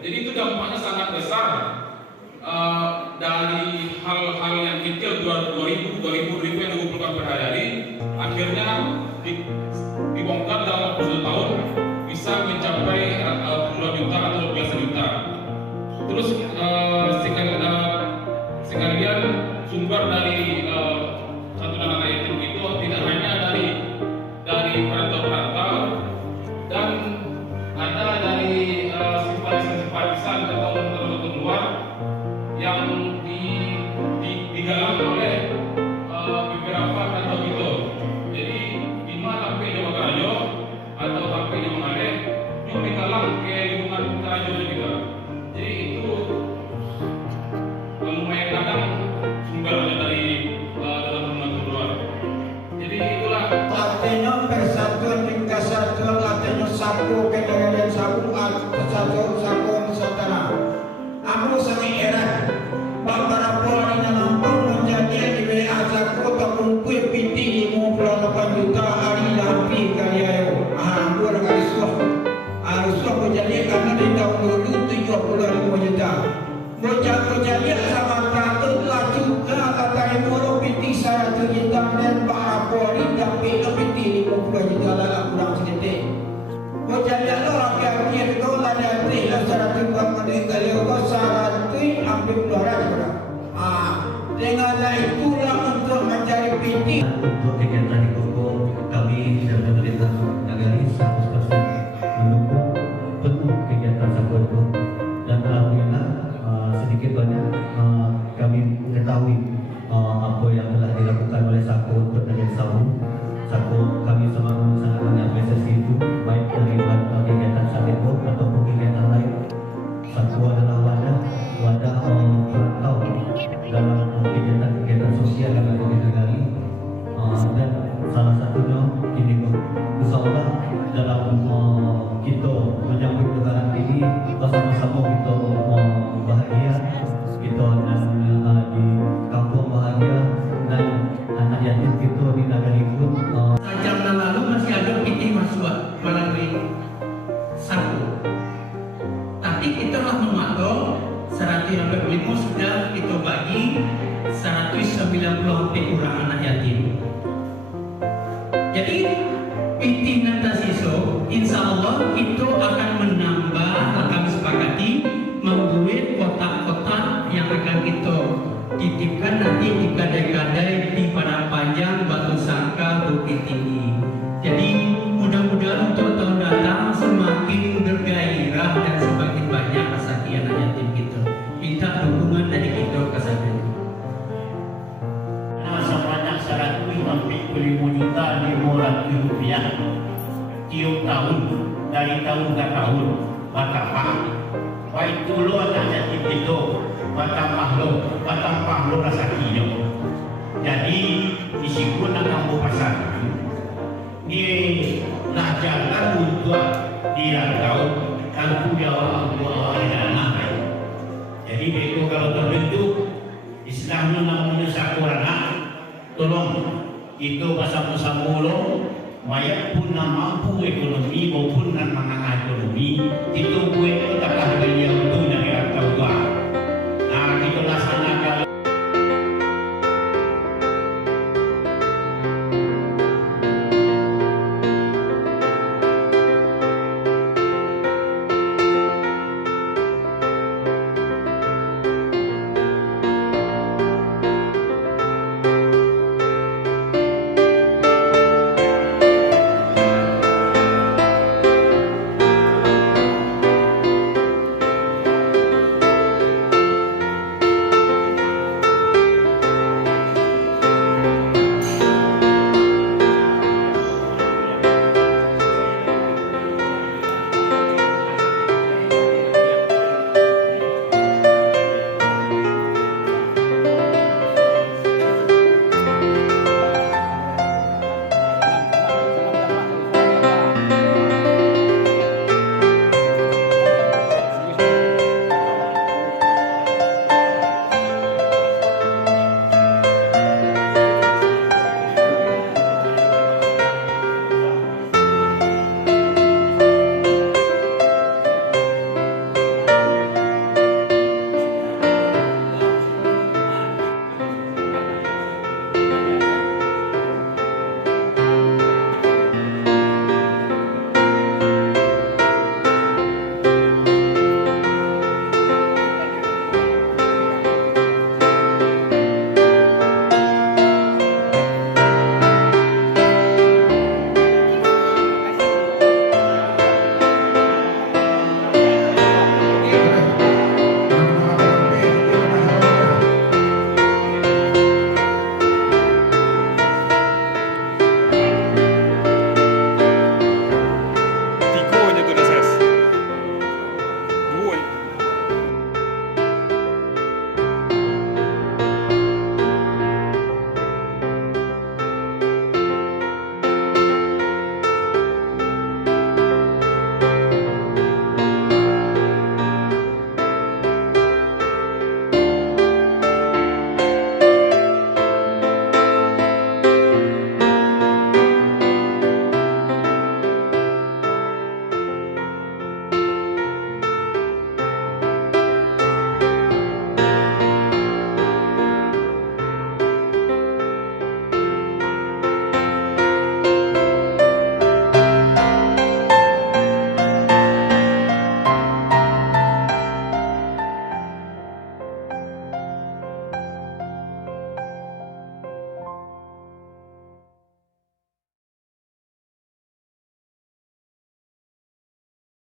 Jadi itu dampaknya sangat besar. Dari hal-hal yang kecil 2.000 yang dikumpulkan per hari, akhirnya dibongkar dalam 1 tahun bisa mencapai puluhan juta atau belasan juta. Terus sekalian sumber dari santunan anak yatim itu tidak hanya dari perantau-perantau, dan ada dari simpatisan atau teman-teman luar yang digalang oleh beberapa perantau itu. Jadi Bima sampai Jawa Karajo atau sampai Jawa Maleh itu digalang ke lingkungan Karajo juga. Jadi itu lumayan kadang sumbernya dari teman-teman luar. Jadi itulah artinya persatuan di kesatuan, artinya satu kedaulatan satu kesatuan satu Nusantara. Aku sangat heran beberapa hari yang lampau menjadi di WA satu terkumpul PT 58 juta hari lebih kali ayo. Aku orang harus menjadi karena di tahun dulu 75 juta. Menjadi sama takut lah juga kata ibu PT 100 juta dan beberapa hari tapi PT 50 juta lah kurang sedikit. Menjadi orang yang itu lah dari 100 kali kau 100 hampir 200. Denganlah itulah untuk mencari PT. Untuk kegiatan hukum kami dan pemerintah negara 100% mendukung penuh kegiatan Saku itu, dan alhamdulillah sedikit banyak kami mengetahui apa yang telah dilakukan oleh Saku untuk negara Saku. Kami sangat mengapresiasi itu, baik dari kegiatan Saku ataupun kegiatan lain. Saku adalah wadah perantau dalam kegiatan sosial yang ada di negara, dan salah satunya ini insyaallah dalam kita menyambut lebaran ini bersama-sama kita bahagia, kita dan di kampung bahagia, dan anak yatim kita di negara pun jam lalu masih ada PT masuk melalui Saku. Tapi kita lah memantau 155 sudah kita bagi 190 hampir kurang anak yatim. Jadi PT nanti siso, insya Allah itu akan menambah, kami sepakati membuat kotak-kotak yang akan kita titipkan nanti di kadai-kadai di Padang Panjang, Batu Sangka, Bukit Tinggi. Jadi mudah-mudahan untuk tahun datang semakin bergairah dan semakin banyak kesakti anak yatim kita. Minta dukungan dari kita ke sana. Sebanyak 155 juta rupiah tiap tahun, dari tahun ke tahun bertambah. Baik dulu anak yatim itu bertambah lo rasakinya. Jadi disebut dengan pasar ini nak jalan untuk dirangkau kalau dia orang anak. Jadi itu kalau terbentuk Islamnya namanya Sakurana, tolong itu bersama-sama mayat pun mampu ekonomi maupun menengah ekonomi itu buat